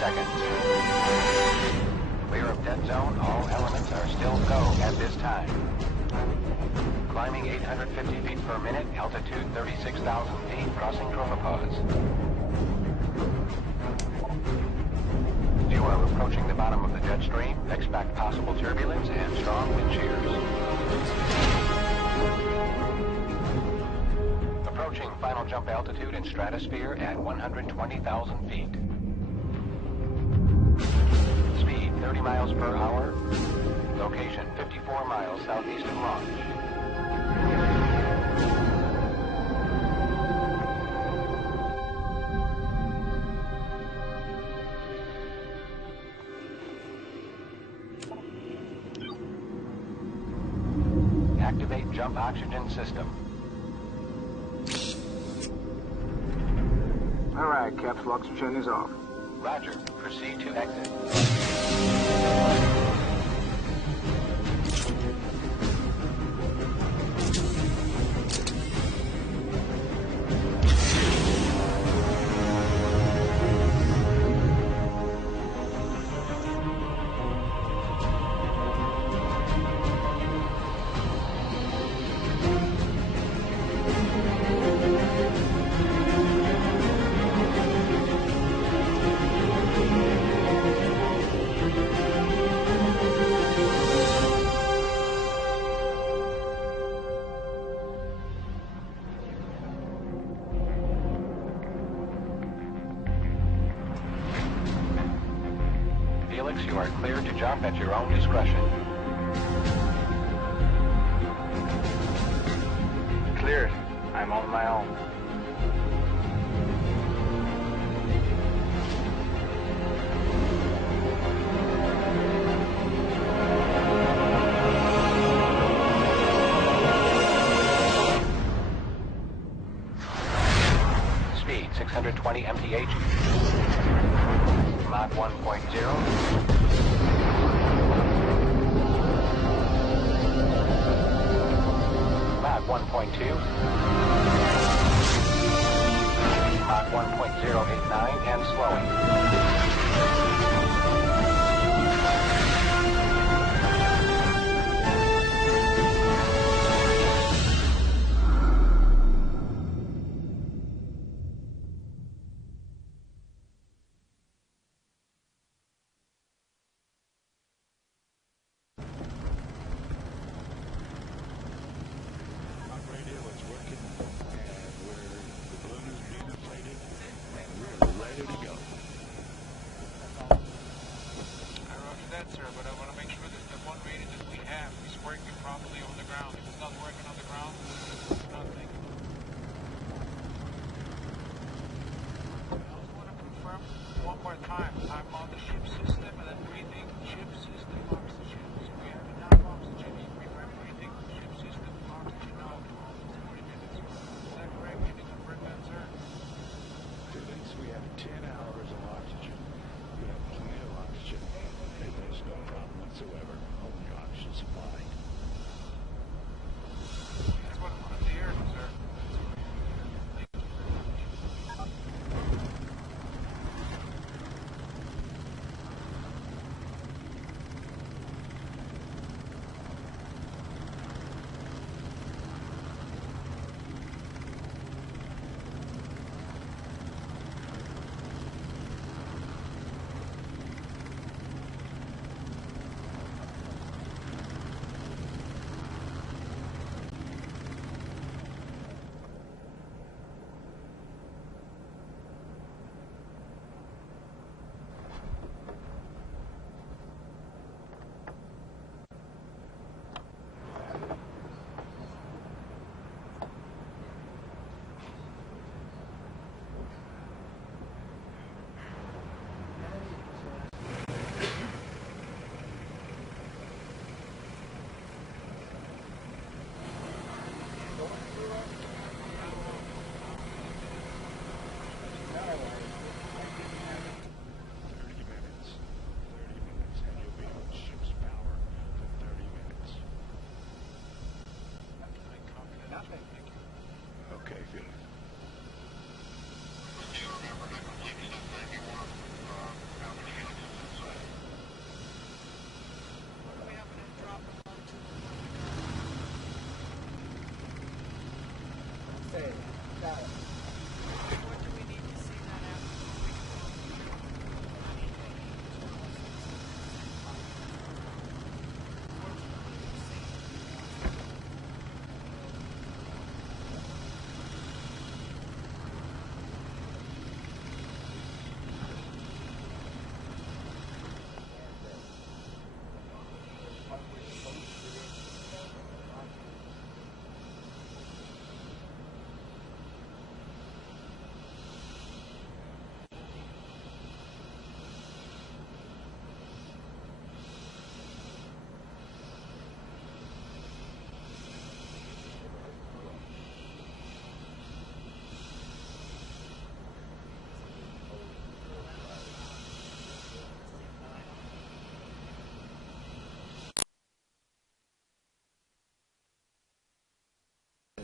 seconds. Clear of dead zone, all elements are still go at this time. Climbing 850 feet per minute, altitude 36,000 feet, crossing chronopause. You are approaching the bottom of the jet stream. Expect possible turbulence and strong wind shears. Approaching final jump altitude in stratosphere at 120,000 feet. Speed 30 miles per hour. Location 54 miles southeast of launch. Activate jump oxygen system. All right, capsule oxygen is off. Roger. Proceed to exit. Felix, you are cleared to jump at your own discretion. Cleared. I'm on my own. Speed 620 mph. Mach 1.0. Mach 1.2. Mach 1.089 and slowing.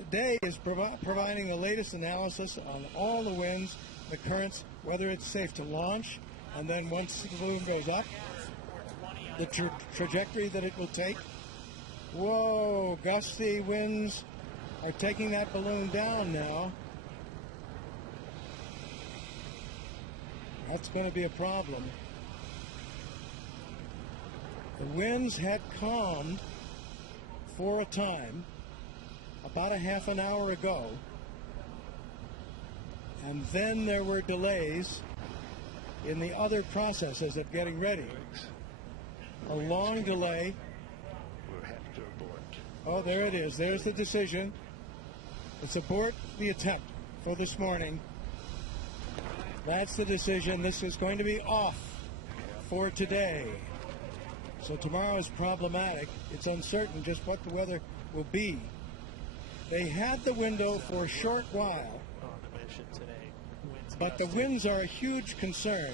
Day is providing the latest analysis on all the winds, the currents, whether it's safe to launch, and then once the balloon goes up, the trajectory that it will take. Whoa, gusty winds are taking that balloon down now. That's going to be a problem. The winds had calmed for a time about a half an hour ago, and then there were delays in the other processes of getting ready. A long delay. We'll have to abort. Oh, there it is. There's the decision. Let's abort the attempt for this morning. That's the decision. This is going to be off for today. So tomorrow is problematic. It's uncertain just what the weather will be. They had the window for a short while, but the winds are a huge concern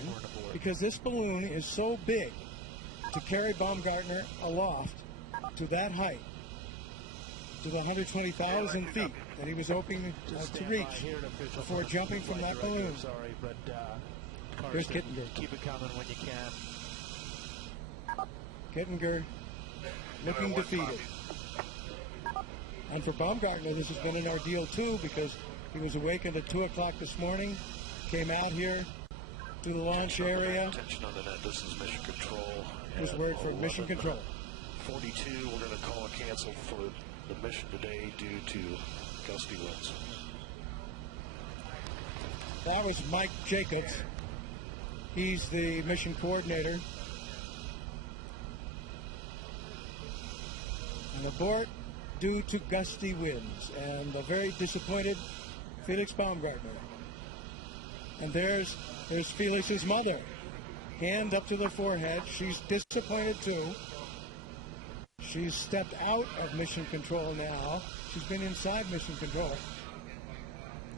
because this balloon is so big to carry Baumgartner aloft to that height, to the 120,000 feet that he was hoping to reach before jumping from that balloon. Sorry, but Here's Kittinger. Keep it coming when you can. Kittinger looking defeated. And for Baumgartner, this has been an ordeal too, because he was awakened at 2 o'clock this morning, came out here to the launch area. Attention on the net, this is mission control. His word for mission control. 42, we're going to call a cancel for the mission today due to gusty winds. That was Mike Jacobs. He's the mission coordinator. And abort due to gusty winds, and a very disappointed Felix Baumgartner. And there's Felix's mother, hand up to the forehead. She's disappointed too. She's stepped out of mission control now. She's been inside mission control.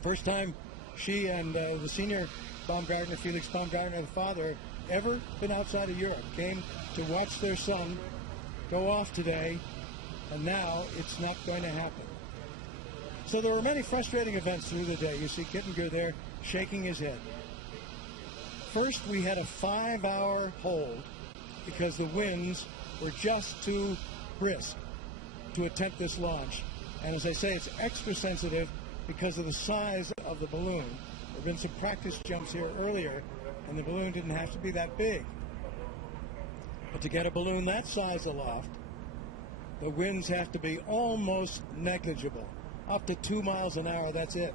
First time she and the senior Baumgartner, Felix Baumgartner, the father, ever been outside of Europe. Came to watch their son go off today, and now it's not going to happen. So there were many frustrating events through the day. You see Kittinger there shaking his head. First, we had a 5-hour hold because the winds were just too brisk to attempt this launch. And as I say, it's extra sensitive because of the size of the balloon. There have been some practice jumps here earlier, and the balloon didn't have to be that big. But to get a balloon that size aloft, the winds have to be almost negligible. Up to 2 miles an hour, that's it.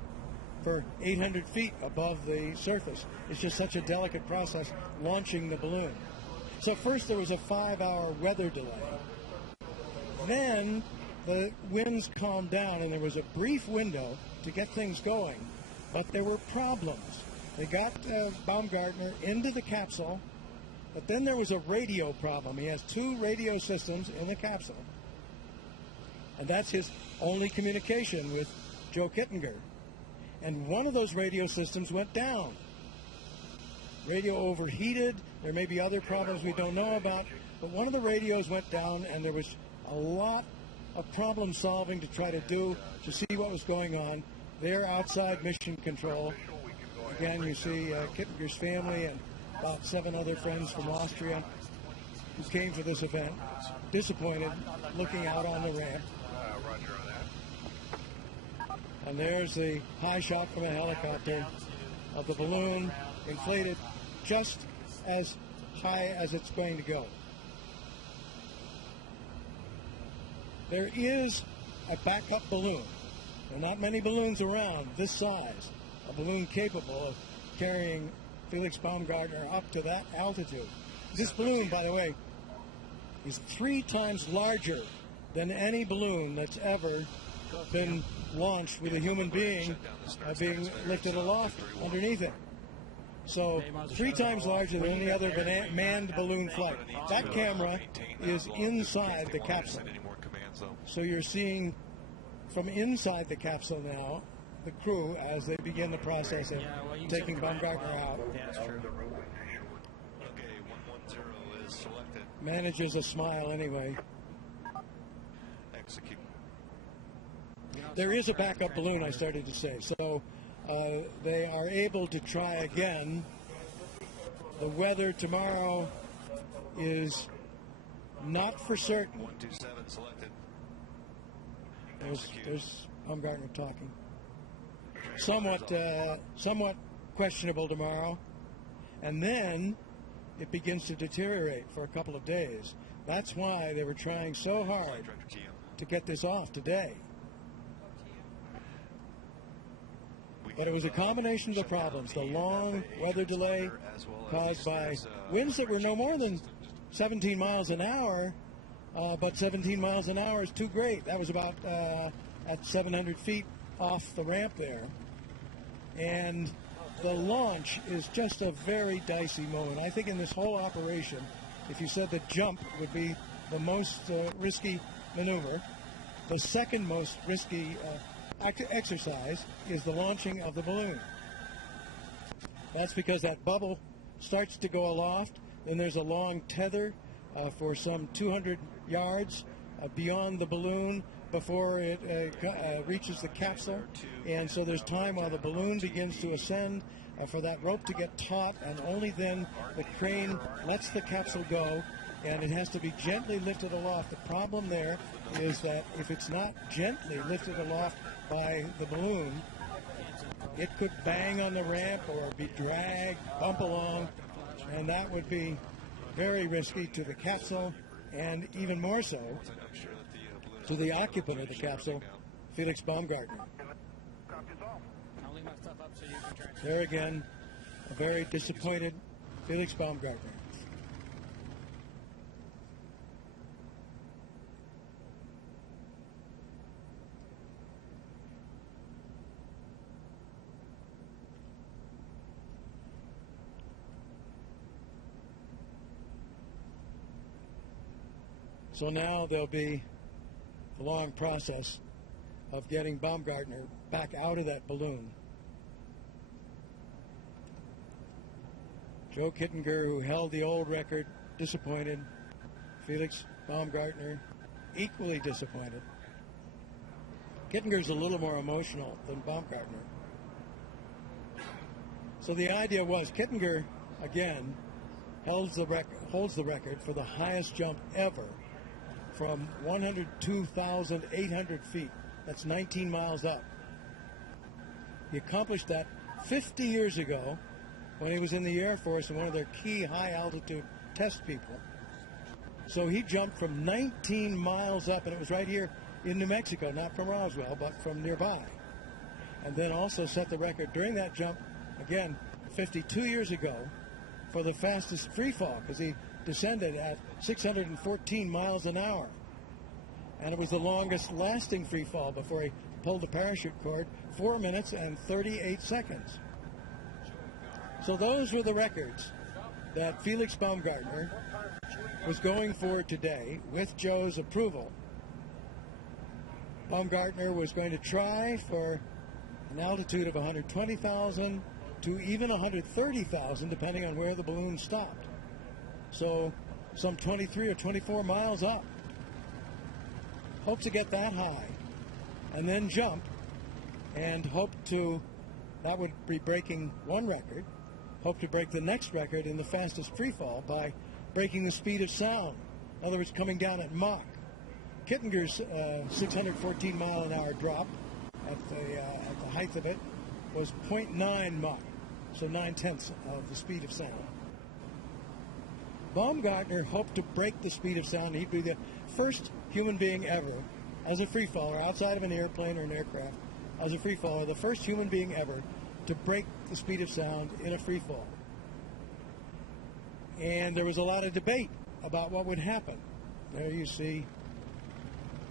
For 800 feet above the surface. It's just such a delicate process launching the balloon. So first there was a 5-hour weather delay. Then the winds calmed down and there was a brief window to get things going. But there were problems. They got Baumgartner into the capsule, but then there was a radio problem. He has 2 radio systems in the capsule. And that's his only communication with Joe Kittinger. And one of those radio systems went down. Radio overheated. There may be other problems we don't know about, but one of the radios went down, and there was a lot of problem solving to try to do to see what was going on. They're outside mission control. Again, you see Kittinger's family and about 7 other friends from Austria who came for this event, disappointed, looking out on the ramp. And there's the high shot from a helicopter of the balloon inflated just as high as it's going to go. There is a backup balloon. There are not many balloons around this size, a balloon capable of carrying Felix Baumgartner up to that altitude. This balloon, by the way, is 3 times larger than any balloon that's ever been launched with a human being being lifted aloft underneath it. So 3 times larger than any other manned balloon flight. That camera is inside the capsule. So you're seeing from inside the capsule now the crew as they begin the process of taking Baumgartner out. That's true. Okay, 110 is selected. Manages a smile anyway. Execute. There is a backup balloon, I started to say. So they are able to try again. The weather tomorrow is not for certain. 127 selected. There's Baumgartner talking. Somewhat questionable tomorrow. And then it begins to deteriorate for a couple of days. That's why they were trying so hard to get this off today. But it was a combination of the problems. The long weather delay caused by winds that were no more than 17 miles an hour, but 17 miles an hour is too great. That was about at 700 feet off the ramp there. And the launch is just a very dicey moment. I think in this whole operation, if you said the jump would be the most risky maneuver, the second most risky exercise is the launching of the balloon. That's because that bubble starts to go aloft, then there's a long tether for some 200 yards beyond the balloon before it reaches the capsule, and so there's time while the balloon begins to ascend for that rope to get taut, and only then the crane lets the capsule go, and it has to be gently lifted aloft. The problem there is that if it's not gently lifted aloft by the balloon, it could bang on the ramp or be dragged, bump along, and that would be very risky to the capsule, and even more so to the occupant of the capsule, Felix Baumgartner. There again, a very disappointed Felix Baumgartner. So now there'll be a long process of getting Baumgartner back out of that balloon. Joe Kittinger, who held the old record, disappointed. Felix Baumgartner, equally disappointed. Kittinger's a little more emotional than Baumgartner. So the idea was Kittinger, again, holds the record for the highest jump ever from 102,800 feet. That's 19 miles up. He accomplished that 50 years ago when he was in the Air Force and one of their key high-altitude test people. So he jumped from 19 miles up, and it was right here in New Mexico, not from Roswell, but from nearby. And then also set the record during that jump, again, 52 years ago, for the fastest free fall, because he descended at 614 miles an hour. And it was the longest lasting free fall before he pulled the parachute cord, 4 minutes and 38 seconds. So those were the records that Felix Baumgartner was going for today with Joe's approval. Baumgartner was going to try for an altitude of 120,000 to even 130,000, depending on where the balloon stopped. So some 23 or 24 miles up. Hope to get that high and then jump, and hope to, that would be breaking one record, hope to break the next record in the fastest free fall by breaking the speed of sound. In other words, coming down at Mach. Kittinger's 614 mile an hour drop at the height of it was 0.9 Mach, so 9/10 of the speed of sound. Baumgartner hoped to break the speed of sound. He'd be the first human being ever, as a freefaller, outside of an airplane or an aircraft, as a freefaller, the first human being ever to break the speed of sound in a freefall. And there was a lot of debate about what would happen. There you see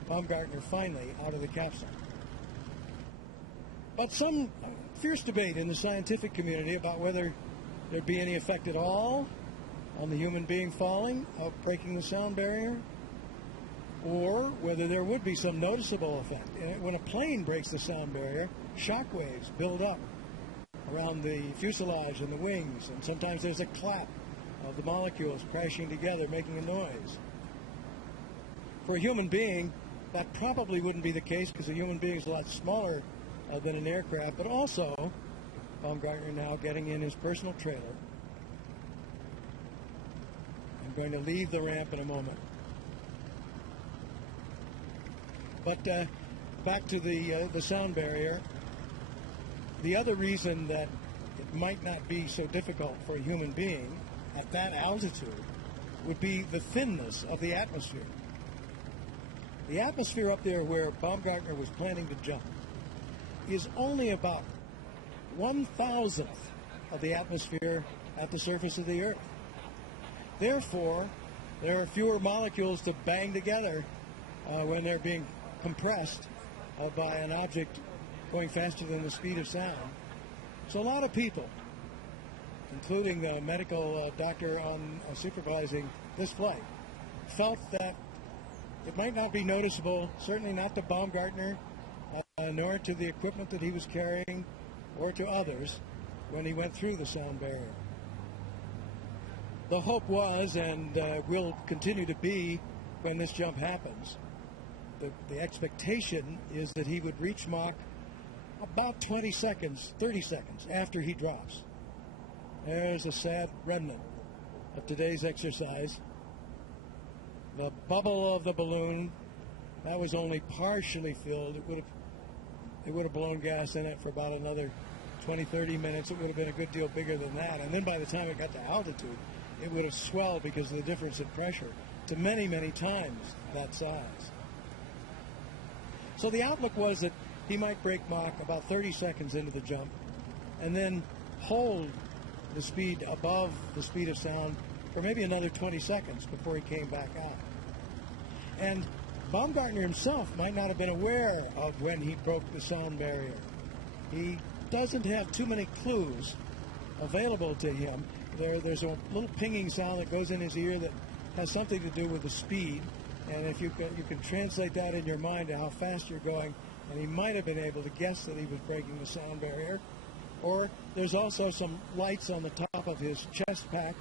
Baumgartner finally out of the capsule. But some fierce debate in the scientific community about whether there'd be any effect at all on the human being falling of breaking the sound barrier, or whether there would be some noticeable effect. And when a plane breaks the sound barrier, shock waves build up around the fuselage and the wings, and sometimes there's a clap of the molecules crashing together, making a noise. For a human being, that probably wouldn't be the case, because a human being is a lot smaller than an aircraft, but also Baumgartner now getting in his personal trailer. I'm going to leave the ramp in a moment. But back to the sound barrier. The other reason that it might not be so difficult for a human being at that altitude would be the thinness of the atmosphere. The atmosphere up there where Baumgartner was planning to jump is only about 1/1000th of the atmosphere at the surface of the Earth. Therefore, there are fewer molecules to bang together when they're being compressed by an object going faster than the speed of sound. So a lot of people, including the medical doctor on supervising this flight, felt that it might not be noticeable, certainly not to Baumgartner, nor to the equipment that he was carrying, or to others, when he went through the sound barrier. The hope was, and will continue to be when this jump happens, the expectation is that he would reach Mach about 20 seconds, 30 seconds after he drops. There's a sad remnant of today's exercise. The bubble of the balloon, that was only partially filled. It would have blown gas in it for about another 20, 30 minutes. It would have been a good deal bigger than that. And then by the time it got to altitude, it would have swelled because of the difference in pressure to many, many times that size. So the outlook was that he might break Mach about 30 seconds into the jump and then hold the speed above the speed of sound for maybe another 20 seconds before he came back out. And Baumgartner himself might not have been aware of when he broke the sound barrier. He doesn't have too many clues available to him. There's a little pinging sound that goes in his ear that has something to do with the speed, and if you can translate that in your mind to how fast you're going, and he might have been able to guess that he was breaking the sound barrier. Or there's also some lights on the top of his chest pack,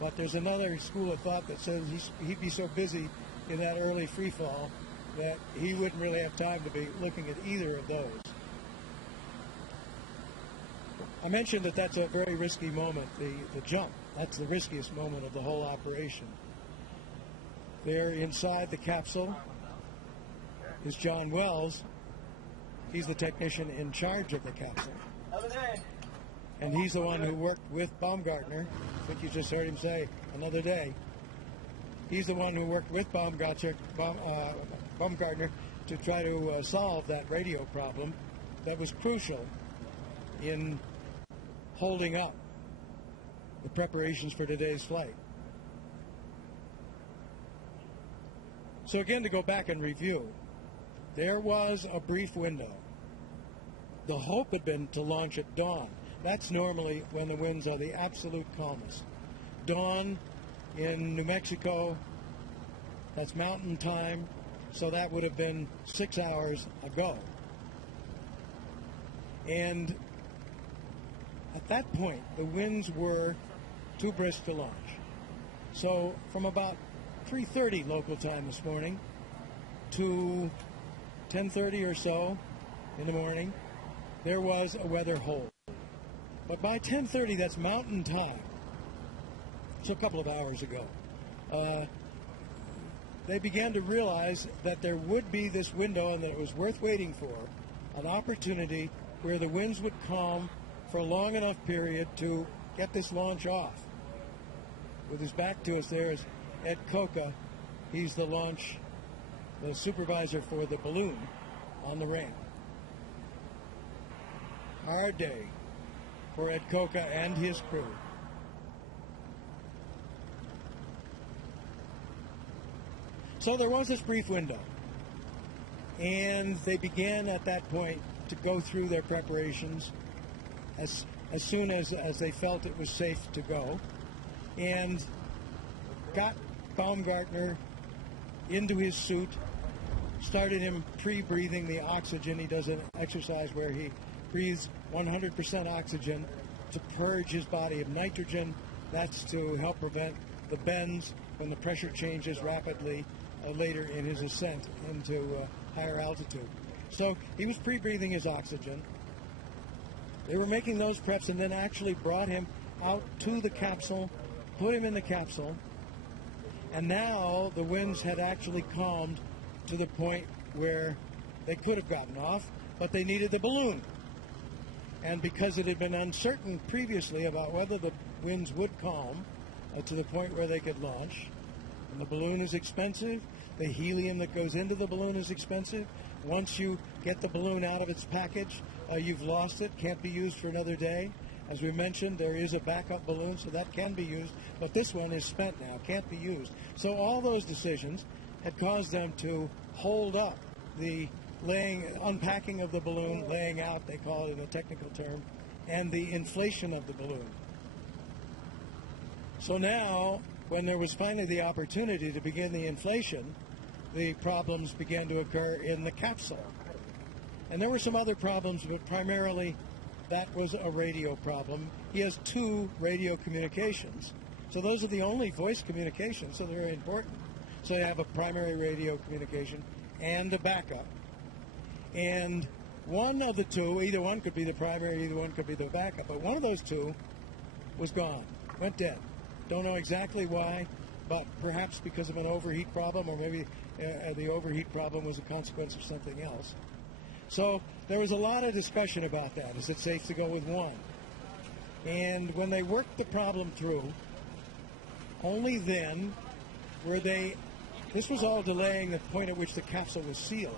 but there's another school of thought that says he'd be so busy in that early free fall that he wouldn't really have time to be looking at either of those. I mentioned that that's a very risky moment, the jump. That's the riskiest moment of the whole operation. There inside the capsule is John Wells. He's the technician in charge of the capsule. And he's the one who worked with Baumgartner. I think you just heard him say, another day. He's the one who worked with Baumgartner to try to solve that radio problem that was crucial in holding up the preparations for today's flight. So again, to go back and review, there was a brief window. The hope had been to launch at dawn. That's normally when the winds are the absolute calmest. Dawn in New Mexico, that's mountain time, so that would have been 6 hours ago. And at that point, the winds were too brisk to launch. So from about 3:30 local time this morning to 10:30 or so in the morning, there was a weather hold. But by 10:30, that's mountain time, so a couple of hours ago, they began to realize that there would be this window and that it was worth waiting for an opportunity where the winds would calm for a long enough period to get this launch off. With his back to us there is Ed Coca. He's the supervisor for the balloon on the ramp. Hard day for Ed Coca and his crew. So there was this brief window, and they began at that point to go through their preparations as soon as they felt it was safe to go, and got Baumgartner into his suit, started him pre-breathing the oxygen. He does an exercise where he breathes 100% oxygen to purge his body of nitrogen. That's to help prevent the bends when the pressure changes rapidly later in his ascent into higher altitude. So he was pre-breathing his oxygen. They were making those preps and then actually brought him out to the capsule, put him in the capsule, and now the winds had actually calmed to the point where they could have gotten off, but they needed the balloon. And because it had been uncertain previously about whether the winds would calm to the point where they could launch, and the balloon is expensive, the helium that goes into the balloon is expensive. Once you get the balloon out of its package, you've lost it, can't be used for another day. As we mentioned, there is a backup balloon, so that can be used, but this one is spent now, can't be used. So all those decisions had caused them to hold up the unpacking of the balloon, laying out, they call it in a technical term, and the inflation of the balloon. So now, when there was finally the opportunity to begin the inflation, the problems began to occur in the capsule. And there were some other problems, but primarily that was a radio problem. He has 2 radio communications. So those are the only voice communications, so they're very important. So you have a primary radio communication and a backup. And one of the 2, either one could be the primary, either one could be the backup, but one of those 2 was gone, went dead. Don't know exactly why, but perhaps because of an overheat problem, or maybe the overheat problem was a consequence of something else. So there was a lot of discussion about that. Is it safe to go with one? And when they worked the problem through, only then were this was all delaying the point at which the capsule was sealed.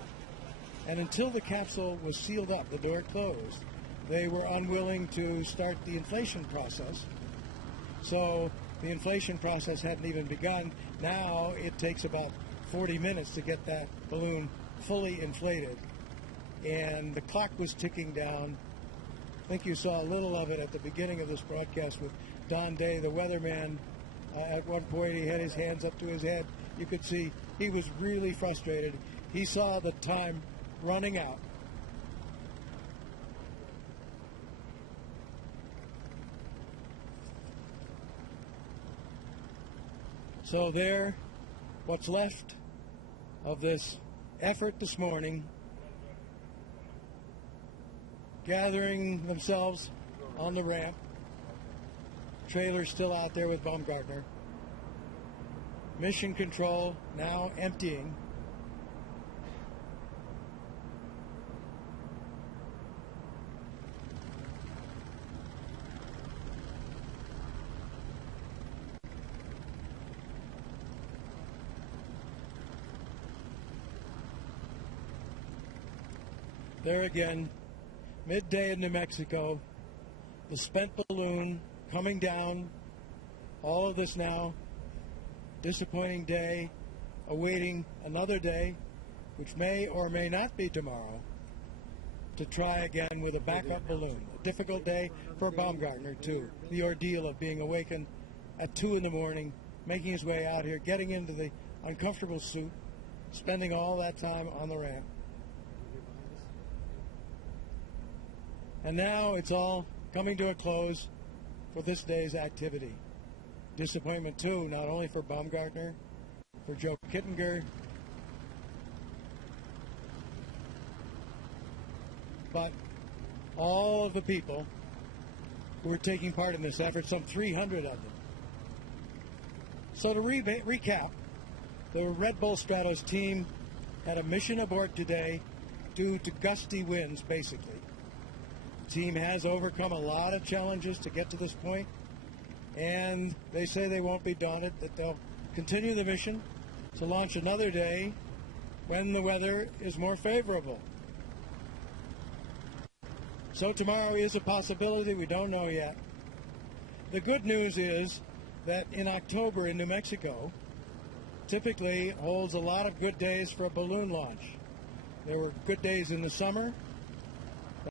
And until the capsule was sealed up, the door closed, they were unwilling to start the inflation process. So the inflation process hadn't even begun. Now it takes about 40 minutes to get that balloon fully inflated. And the clock was ticking down. I think you saw a little of it at the beginning of this broadcast with Don Day, the weatherman. At one point he had his hands up to his head. You could see he was really frustrated. He saw the time running out. So there, what's left of this effort this morning, gathering themselves on the ramp. Trailer still out there with Baumgartner. Mission control now emptying. There again, midday in New Mexico, the spent balloon coming down, all of this now, disappointing day, awaiting another day, which may or may not be tomorrow, to try again with a backup balloon. A difficult day for Baumgartner, too. The ordeal of being awakened at 2 in the morning, making his way out here, getting into the uncomfortable suit, spending all that time on the ramp. And now it's all coming to a close for this day's activity. Disappointment, too, not only for Baumgartner, for Joe Kittinger, but all of the people who were taking part in this effort, some 300 of them. So to recap, the Red Bull Stratos team had a mission aboard today due to gusty winds, basically. The team has overcome a lot of challenges to get to this point, and they say they won't be daunted, that they'll continue the mission to launch another day when the weather is more favorable. So tomorrow is a possibility. We don't know yet. The good news is that in October in New Mexico typically holds a lot of good days for a balloon launch. There were good days in the summer.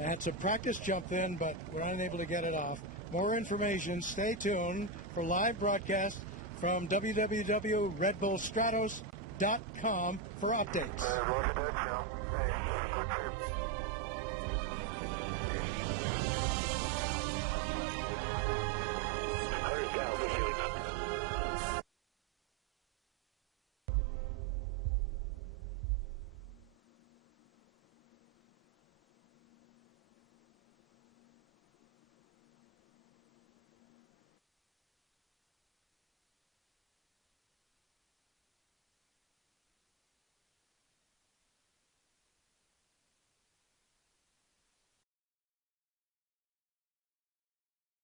I had some practice jump then, but we're unable to get it off. More information, stay tuned for live broadcast from www.redbullstratos.com for updates.